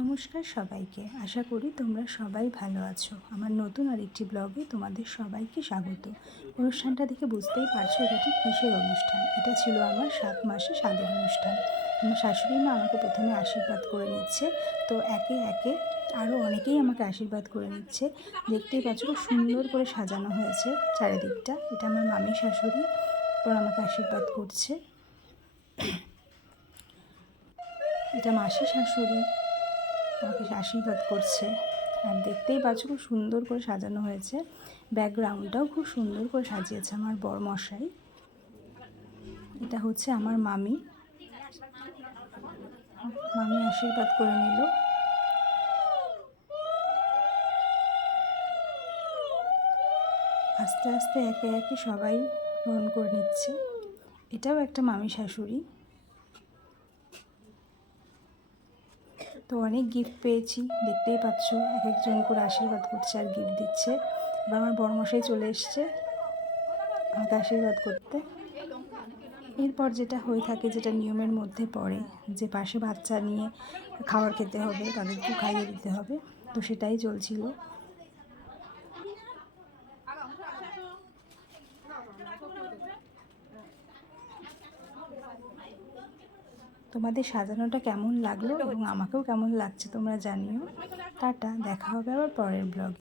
নমস্কার সবাইকে, আশা করি তোমরা সবাই ভালো আছো। আমার নতুন আরেকটি ব্লগে তোমাদের সবাইকে স্বাগত। অনুষ্ঠানটা দেখে বুঝতেই পারছো এটা ঠিক কিসের অনুষ্ঠান। এটা ছিল আমার 7 মাসে স্বাদের অনুষ্ঠান। আমার শাশুড়ি মা আমাকে প্রথমে আশীর্বাদ করে নিচ্ছে, তো একে একে আরও অনেকেই আমাকে আশীর্বাদ করে নিচ্ছে। দেখতেই পাচ্ছ খুব সুন্দর করে সাজানো হয়েছে চারিদিকটা। এটা আমার মামি শাশুড়ি পর আমাকে আশীর্বাদ করছে। এটা মাসি শাশুড়ি আমাকে আশীর্বাদ করছে। আর দেখতেই পাচ্ছ খুব সুন্দর করে সাজানো হয়েছে। ব্যাকগ্রাউন্ডটাও খুব সুন্দর করে সাজিয়েছে আমার বরমশাই। এটা হচ্ছে আমার মামি আশীর্বাদ করে নিল। আস্তে আস্তে একে একে সবাই গ্রহণ করে নিচ্ছে। এটাও একটা মামি শাশুড়ি। তো অনেক গিফট পেয়েছি, দেখতেই পাচ্ছ এক একজন করে আশীর্বাদ করছে আর গিফট দিচ্ছে। এবার আমার বড়মশাই চলে এসছে আমাকে আশীর্বাদ করতে। এরপর যেটা হয়ে থাকে, যেটা নিয়মের মধ্যে পড়ে, যে পাশে বাচ্চা নিয়ে খাবার খেতে হবে, তাদেরকে খাইয়ে দিতে হবে, তো সেটাই চলছিল। তোমাদের সাজানোটা কেমন লাগলো এবং আমাকেও কেমন লাগছে তোমরা জানিও। টাটা, দেখা হবে আবার পরের ব্লগে।